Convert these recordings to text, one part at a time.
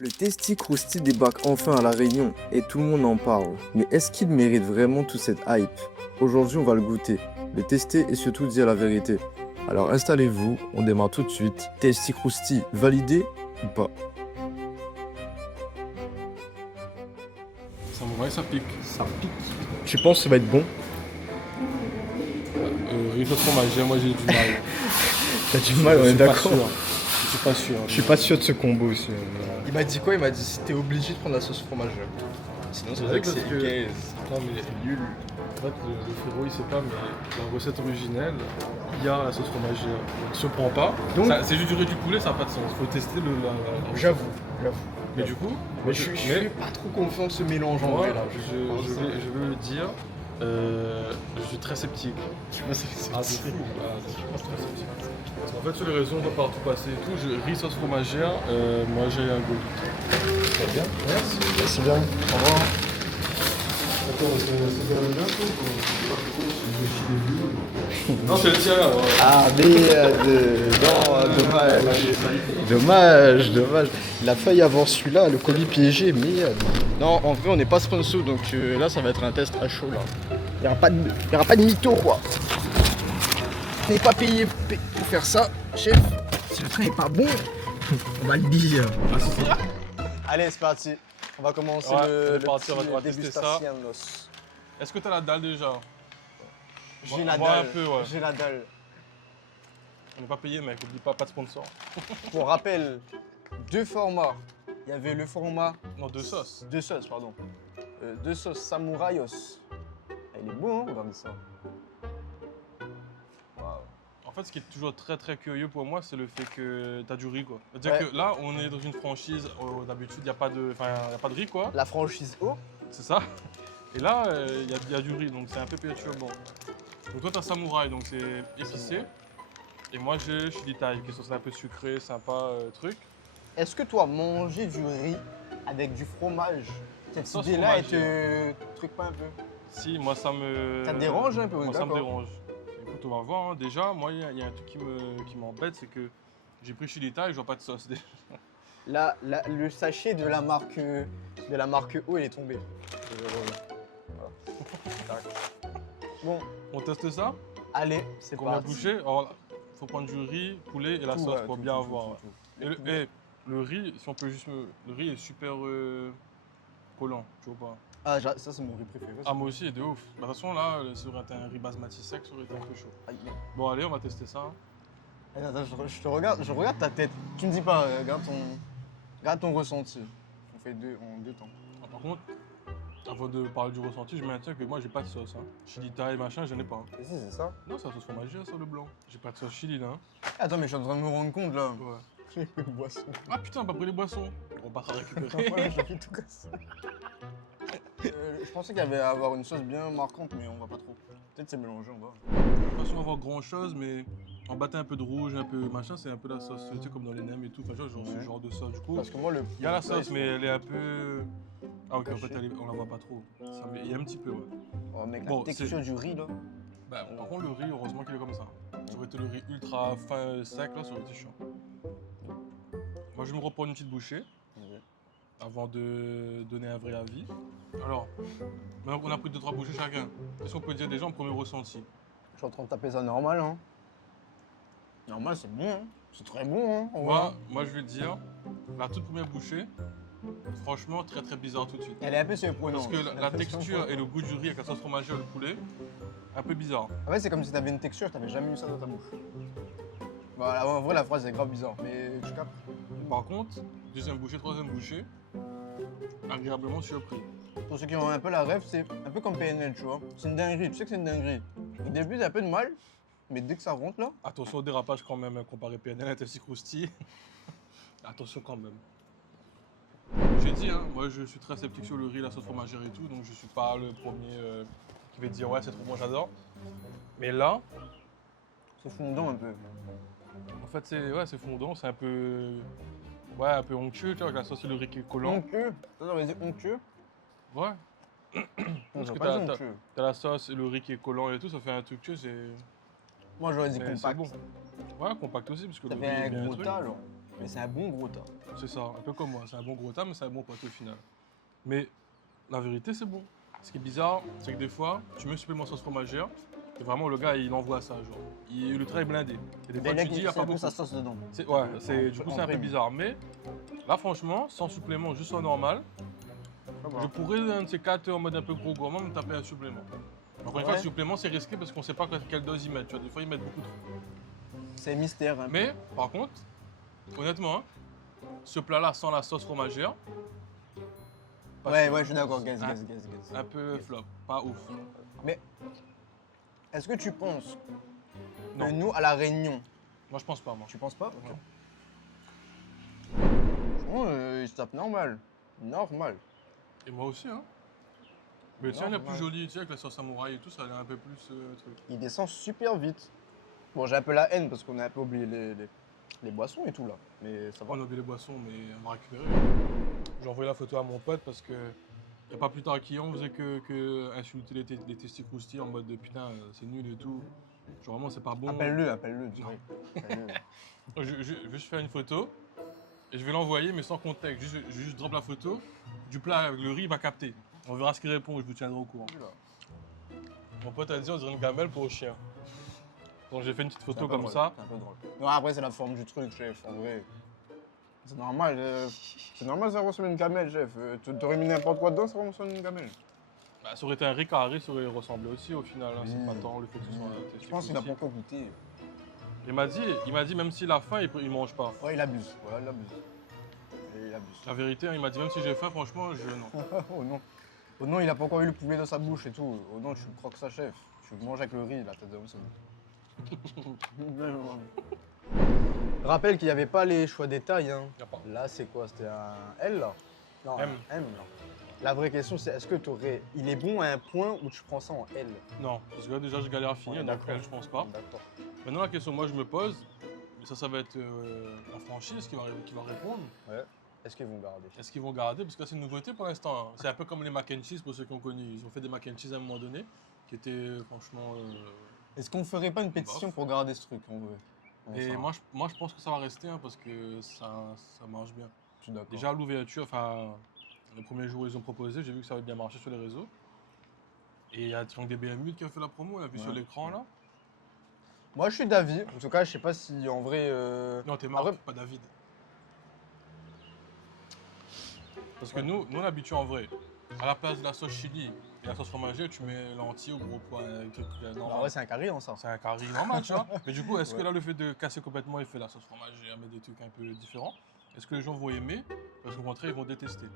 Le Testi Crousti débarque enfin à La Réunion et tout le monde en parle. Mais est-ce qu'il mérite vraiment toute cette hype? Aujourd'hui, on va le goûter, le tester et surtout dire la vérité. Alors installez-vous, on démarre tout de suite. Testi Crousti, validé ou pas? Samouraï, ça pique. Ça pique. Tu penses que ça va être bon? Riz sauce fromagère, moi j'ai du mal. T'as du mal, on est d'accord. Je suis pas sûr. Je suis pas sûr de ce combo aussi. Il m'a dit quoi? Il m'a dit si t'es obligé de prendre la sauce fromage. Sinon c'est vrai que c'est gaze. Non mais nul. En fait, le frérot il sait pas, mais la recette originelle, il y a la sauce fromagère. Donc se prend pas. Donc- C'est juste du riz du poulet, ça n'a pas de sens. Faut tester J'avoue. Mais du coup, Mais je suis pas trop confiant de ce mélange en moi, vrai là. je veux le dire, je suis très sceptique. Je sais pas si c'est Ah, c'est fou. Je suis pas très sceptique. Parce qu'en fait, sur les réseaux, on doit partout passer et tout. Riz sauce fromagère, moi j'ai un goût. Ça va bien? Merci. C'est bien. Au revoir. Non, c'est le tien là. Ouais. Ah merde. Non, dommage. Il a failli avoir celui-là, le colis piégé, merde. Non, en vrai on n'est pas sponsor donc là ça va être un test à chaud là. Il n'y aura pas de mytho quoi. On n'est pas payé pour faire ça, chef. Si le train est pas bon, on va le dire. Ah, si, si. Allez, c'est parti. On va commencer Ouais, le c'est parti, on va tester ça. dégustationos. Est-ce que t'as la dalle déjà? J'ai la Moi, dalle. un peu, ouais. J'ai la dalle. On n'est pas payé, mec. Oublie pas de sponsor. Pour rappel, deux formats. Il y avait le format Non, deux sauces. deux sauces, pardon. Deux sauces samouraïos. Il est bon, hein, regardez ça. Waouh. En fait, ce qui est toujours très très curieux pour moi, c'est le fait que t'as du riz, quoi. C'est-à-dire que là, on est dans une franchise, d'habitude, il n'y a pas de riz, quoi. La franchise O. C'est ça. Et là, il y a du riz, donc c'est un peu perturbant. Donc toi, t'as samouraï, donc c'est épicé. Et moi, j'ai shiritaï, qui est sauce un peu sucrée, sympa, truc. Est-ce que toi, manger du riz avec du fromage, cette Sauce idée-là, elle fromagère. te truc pas un peu? Si, moi, ça me... Ça te dérange un peu, Moi, ça me d'accord. dérange. Écoute, on va voir. Hein. Déjà, moi, il y a un truc qui m'embête, c'est que j'ai pris shiritaï et je vois pas de sauce. Là, le sachet de la marque O, il est tombé. Voilà. Bon, On teste ça? allez, c'est Combien parti. bouchées? Alors, faut prendre du riz, poulet et la Tout, sauce ouais, pour tout, bien tout, avoir. tout, Ouais. tout. Et le riz, si on peut juste le riz est super collant, tu vois pas. Ah, ça c'est mon riz préféré. ça. Ah, moi aussi, il est de ouf. Bah, de toute façon, là, ça aurait été un riz basmati sec, ça aurait été un peu chaud. Aïe, merde. Bon, allez, on va tester ça. Hein. Attends, je regarde ta tête. Tu me dis pas, regarde ton ressenti. On fait en deux temps. Ah, par contre, avant de parler du ressenti, je maintiens que moi, j'ai pas de sauce. Hein. Chilita et machin, j'en ai pas. Hein. Et si, c'est ça. Non, c'est la sauce fromagère, ça, le blanc. J'ai pas de sauce chili, là. Hein. Attends, mais je suis en train de me rendre compte là. Ouais. J'ai pris une boisson. Ah putain, on va brûler les boissons. On va pas récupérer. Ouais, j'ai pris tout cassé. Je pensais qu'il y avait à avoir une sauce bien marquante, mais on va pas trop. Peut-être c'est mélangé, on va. Pas sûr avoir grand chose, mais en battant un peu de rouge, un peu machin, c'est un peu la sauce. Tu sais, comme dans les nems et tout. Enfin, genre, ce Ouais. genre de sauce. Du coup, Parce que moi, il y a la sauce, mais elle est un peu. Ah, ok, en fait, Cachée. on la voit pas trop. Il y a un petit peu, ouais. Oh, mec, Bon, la texture du riz là. Bah, par contre, le riz, heureusement qu'il est comme ça. Ça aurait été le riz ultra fin, sec, là, ça aurait été chiant. Moi, je vais me reprendre une petite bouchée avant de donner un vrai avis. Alors, maintenant qu'on a pris 2-3 bouchées chacun, qu'est-ce qu'on peut dire déjà en premier ressenti? Je suis en train de taper ça normal, hein. Normal, c'est bon, hein. C'est très bon, hein. en vrai. Moi, je vais te dire, la toute première bouchée, franchement, très très bizarre tout de suite. Elle est un peu surprenante. Parce que la texture et le goût du riz avec la sauce fromagère et le poulet, un peu bizarre. En fait, c'est comme si t'avais une texture, t'avais jamais eu ça dans ta bouche. Voilà, en vrai, la phrase est grave bizarre, mais tu captes. Par contre, deuxième bouchée, troisième bouchée, agréablement surpris. Pour ceux qui ont un peu la rêve, c'est un peu comme PNL, tu vois. C'est une dinguerie, tu sais que c'est une dinguerie. Au début, t'as un peu de mal, mais dès que ça rentre là, Attention au dérapage quand même, comparé PNL à Testi Crousti. Attention quand même. J'ai dit, hein, moi je suis très sceptique sur le riz, la sauce fromagère et tout, donc je suis pas le premier qui va te dire ouais c'est trop bon, j'adore. Mais là, c'est fondant un peu. en fait c'est fondant, c'est un peu un peu onctueux, tu vois, avec la sauce et le riz qui est collant. Onctueux. Ça aurait dit onctueux. Ouais. Non, Parce j'aurais que pas dit onctueux. t'as la sauce et le riz qui est collant et tout, ça fait un truc, tu sais, Moi, j'aurais dit c'est compact. bon. Ouais, compact aussi, parce que Ça le fait riz est un bien gros truc. tas, alors. Mais c'est un bon gros tas. C'est ça, un peu comme moi. C'est un bon gros tas, mais c'est un bon pote au final. Mais la vérité, c'est bon. Ce qui est bizarre, c'est que des fois, tu mets supplément sauce fromagère, et vraiment, le gars, il envoie ça, genre. Le trait est blindé. Et des fois, tu dis, il y a pas beaucoup. sa sauce dedans. Ouais, du coup, c'est un peu bizarre. Mais là, franchement, sans supplément, juste en normal, je pourrais, un de ces quatre, en mode un peu gros gourmand, me taper un supplément. Encore une fois, le supplément, c'est risqué parce qu'on sait pas quelle dose ils mettent. Tu vois, des fois, ils mettent beaucoup trop. C'est mystère. Mais, par contre, honnêtement, hein, ce plat-là, sans la sauce fromagère, ouais, je suis d'accord, gaz. un peu flop, pas ouf. Mais est-ce que tu penses Non. que nous, à La Réunion, Moi, je pense pas, moi. tu penses pas? Non. Il se tape normal. Normal. Et moi aussi, hein. Mais tiens, la plus Normal. jolie, tu sais, avec la sauce samouraï et tout, ça a l'air un peu plus truc. Il descend super vite. Bon, j'ai un peu la haine parce qu'on a un peu oublié les boissons et tout là. Mais ça va. On a oublié les boissons, mais on va récupérer. J'ai envoyé la photo à mon pote parce que y a pas plus tard qu'hier, on faisait que insulter les testis croustillés en mode de putain, c'est nul et tout. Genre vraiment, c'est pas bon. Appelle-le, direct. Je vais juste faire une photo et je vais l'envoyer, mais sans contexte. Juste drop la photo du plat avec le riz, il va capter. On verra ce qu'il répond, je vous tiendrai au courant. Mon pote a dit on dirait une gamelle pour le chien. Donc j'ai fait une petite photo comme ça. C'est un peu drôle. Non, après, c'est la forme du truc, chef, en vrai. C'est normal, ça ressemble à une gamelle, chef. T'aurais mis n'importe quoi dedans, ça ressemble à une gamelle. Bah, ça aurait été un riz carré, ça aurait ressemblé aussi au final. Hein. C'est Oui. pas tant le fait que ce soit un Je testis pense qu'il a pas croustillant. encore goûté. Il m'a dit même s'il a faim, il mange pas. Ouais, il abuse. Il abuse. La vérité, hein, il m'a dit même si j'ai faim, franchement, non. Oh non. Oh non, il a pas encore eu le poulet dans sa bouche et tout. Oh non, tu croques ça, chef. Tu manges avec le riz, la tête d'homme, c'est bon. Rappelle qu'il n'y avait pas les choix des tailles. Hein. Y a pas. Là, c'est quoi? C'était un L là? Non, M. un M là. La vraie question, c'est est-ce que il est bon à un point où tu prends ça en L? Non, parce que là déjà je galère à finir, Ouais, donc d'accord. elle, je pense pas. D'accord. Maintenant la question moi je me pose, et ça va être la franchise qui va répondre. Ouais. Est-ce qu'ils vont garder? Est-ce qu'ils vont garder? Parce que là c'est une nouveauté pour l'instant. Hein. C'est un peu comme les mac and cheese pour ceux qui ont connu. Ils ont fait des mac and cheese à un moment donné qui étaient franchement. Est-ce qu'on ferait pas une pétition pour garder ce truc en vrai? Et moi je pense que ça va rester hein, parce que ça marche bien. je suis d'accord. Déjà à l'ouverture, enfin le premier jour où ils ont proposé, j'ai vu que ça avait bien marché sur les réseaux. Et il y a Triangle des BMU qui a fait la promo, on l'a vu sur l'écran là. Moi, je suis d'avis. En tout cas, je sais pas si en vrai. Non, t'es Marc, Après- pas David. Parce que nous on est habitués en vrai. À la place de la sauce chili et la sauce fromagère, tu mets lentilles au gros pois, un truc normal. En vrai, c'est un carré, hein, ça. C'est un curry normal, tu vois. Mais du coup, est-ce que Ouais. là, le fait de casser complètement et faire la sauce fromagère, mettre des trucs un peu différents, est-ce que les gens vont aimer? Parce qu'au contraire, ils vont détester.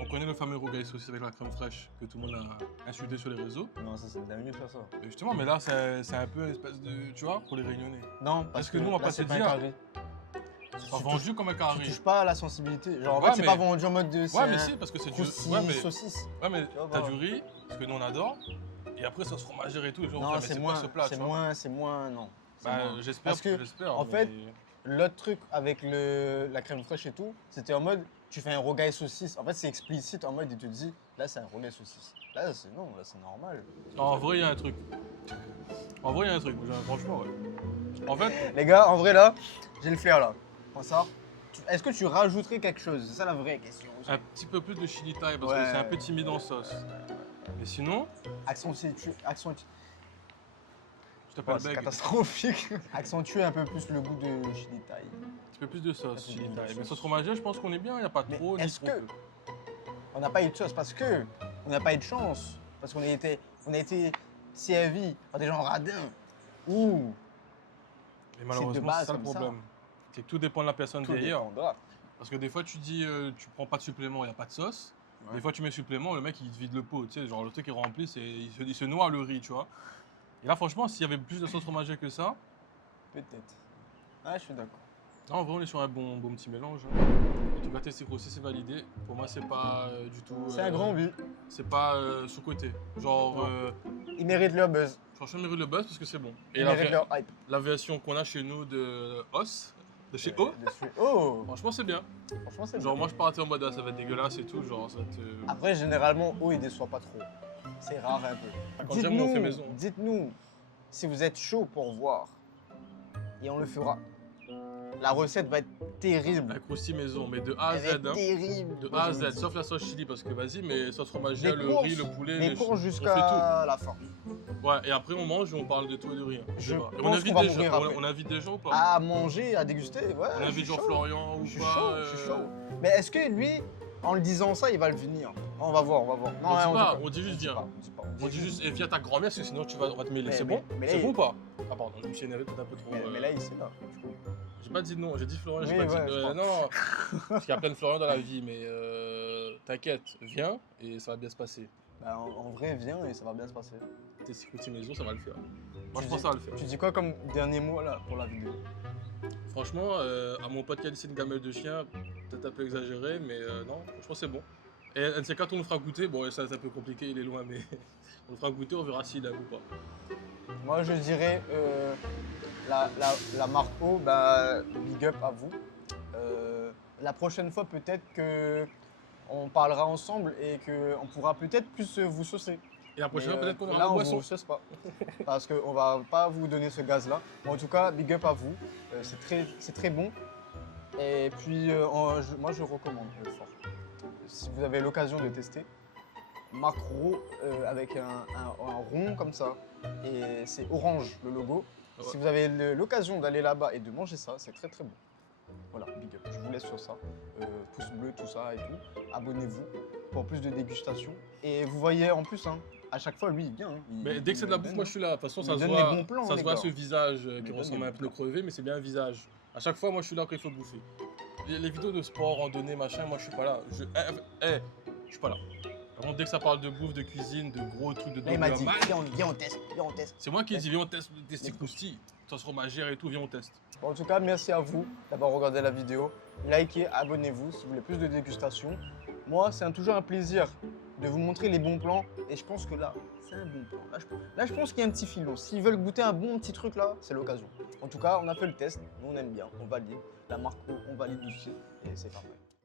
On connaît le fameux rougail saucisse avec la crème fraîche que tout le monde a insulté sur les réseaux. Non, ça, c'est de la minute faire ça. Et justement, mais là, c'est un peu une espèce de, tu vois, pour les réunionnais. Non, Parce que nous, on va là, pas c'est te pas un dire. carré. C'est pas Tu vendu comme un Tu curry. touches pas à la sensibilité. Genre, en Ouais, fait, c'est mais- pas vendu en mode de. Ouais, mais si, parce que c'est du. croustille, Ouais, mais, saucisse. ouais, mais vois, t'as voilà. du riz, parce que nous, on adore. Et après, sauce fromagère et tout. Les gens vont Non, dire, mais c'est c'est moins. quoi ce plat, tu C'est vois? moins. Non. C'est Bah, moins. j'espère, Parce que, j'espère. en mais- fait, l'autre truc avec la crème fraîche et tout, c'était en mode, tu fais un rogaille saucisse. En fait, c'est explicite en mode, il te dit, là, c'est un rogaille saucisse. Là, c'est non, là, c'est normal. En vrai, il y a un truc. Franchement, ouais. En fait, Les gars, en vrai, là, j'ai le flair, là. Prends ça. Est-ce que tu rajouterais quelque chose? C'est ça la vraie question. un petit peu plus de chili thai parce Ouais. que c'est un peu timide en sauce. Mais sinon, Accentuer. je t'appelle Ouais, c'est Beg. catastrophique. Accentuer un peu plus le goût de chili thai. Un petit peu plus de sauce, Un peu chili plus de thai. Mais sauce. sauce fromagère, je pense qu'on est bien, il n'y a pas Mais trop ni est-ce trop que- peu. On n'a pas eu de sauce parce que on n'a pas eu de chance. Parce qu'on a été servi par des gens radins. Ouh, Et malheureusement, base c'est ça le comme ça. problème. C'est que tout dépend de la personne tout derrière. dépendra. Parce que des fois, tu dis, tu prends pas de supplément, il n'y a pas de sauce. Ouais. Des fois, tu mets supplément, le mec, il te vide le pot. Tu sais, genre, le truc est rempli, il se noie le riz, tu vois. Et là, franchement, s'il y avait plus de sauce fromagère que ça, Peut-être. Ah, je suis d'accord. non, en vrai, on est sur un bon petit mélange. Hein. En tout cas, tester aussi, c'est validé. Pour moi, c'est pas du tout. C'est un grand oui. C'est pas sous-côté. Genre, Non. Ils méritent leur buzz. franchement, mérite le buzz parce que c'est bon. Et Ils la, méritent leur hype. la version qu'on a chez nous de Os, de chez O, Oh, franchement, c'est bien. franchement, c'est Genre, bien. moi, je partais en mode, ah, ça va être dégueulasse et tout. Genre, ça va être. Après, généralement, oh, il déçoit pas trop. C'est rare un peu. Quand j'aime, on fait maison. Dites-nous si vous êtes chaud pour voir. Et on le fera. La recette va être terrible. La croustille maison, mais de A à Elle Z. va être Hein. terrible. De Moi, A à je me Z, dis. sauf la sauce chili, parce que vas-y, mais sauce fromagère, Des le courses, riz, le poulet, des on courses fait tout. jusqu'à la fin. Ouais, et après on mange et on parle de tout et de rien. Je sais pas. Et on pense invite qu'on va des gens, mourir après. on invite des gens ou pas? À manger, à déguster, ouais. On je invite suis chaud. Jean-Florian ou Je suis pas? chaud, je suis chaud. Mais est-ce que lui, en le disant ça, il va le venir? On va voir, on va voir. Non, On ouais, dit pas, dit on dit juste viens. On dit juste. Et viens ta grand-mère, parce que sinon on va te mêler. Mais- C'est mais- bon? mais là, C'est il- bon ou pas? Ah pardon, je me suis énervé peut-être un peu trop. Mais là, il sait là. J'ai pas dit non, j'ai dit Florian, j'ai Oui, pas ouais, dit je crois. non. Parce qu'il y a plein de Florian dans la vie, mais t'inquiète, viens et ça va bien se passer. Bah, en vrai, viens et ça va bien se passer. Tes sécurité maison, ça va le faire. Moi, je Tu pense que dis- ça va le faire. Tu dis quoi comme dernier mot là pour la vidéo? Franchement, à mon pote qui a laissé une gamelle de chien, peut-être un peu exagéré, mais non, je pense que c'est bon. Et un de ces quatre, on le fera goûter. Bon, ça c'est un peu compliqué, il est loin, mais on le fera goûter, on verra s'il aime ou pas. Moi, je dirais la marque O, bah, big up à vous. La prochaine fois, peut-être que on parlera ensemble et qu'on pourra peut-être plus vous saucer. Et la prochaine Mais, fois, peut-être qu'on aura là, une on boisson. vous sauce pas. Parce qu'on va pas vous donner ce gaz-là. En tout cas, big up à vous. C'est très bon. Et puis, moi, je recommande fort. Si vous avez l'occasion de tester, marque Ro avec un rond comme ça. Et c'est orange le logo. Ouais. Si vous avez l'occasion d'aller là-bas et de manger ça, c'est très très bon. Voilà, big up. Je vous laisse sur ça. Pouce bleu, tout ça et tout. Abonnez-vous pour plus de dégustation. Et vous voyez en plus, hein, à chaque fois, lui, il vient. Hein. Mais dès que c'est de la bouffe, moi je suis là. De toute façon, Il ça se donne voit, les bons plans, ça les se voit gars. ce visage qui donne ressemble les à un bons pneu plans. crevé, mais c'est bien un visage. À chaque fois, moi je suis là quand il faut bouffer. Les vidéos de sport, randonnée, machin, moi je suis pas là. Je suis pas là. Par contre, dès que ça parle de bouffe, de cuisine, de gros trucs de Là, il m'a double dit, mal, viens, on teste, viens, on teste. c'est moi qui ai dit viens on teste des croustilles, sauce fromagère et tout, viens on teste. Bon, en tout cas, merci à vous d'avoir regardé la vidéo. Likez, abonnez-vous si vous voulez plus de dégustation. Moi, c'est toujours un plaisir de vous montrer les bons plans. Et je pense que là, c'est un bon plan. Là, je pense qu'il y a un petit filon. S'ils veulent goûter un bon petit truc là, c'est l'occasion. En tout cas, on a fait le test. Nous, on aime bien. On valide. La marque O, on valide aussi. Et c'est parfait.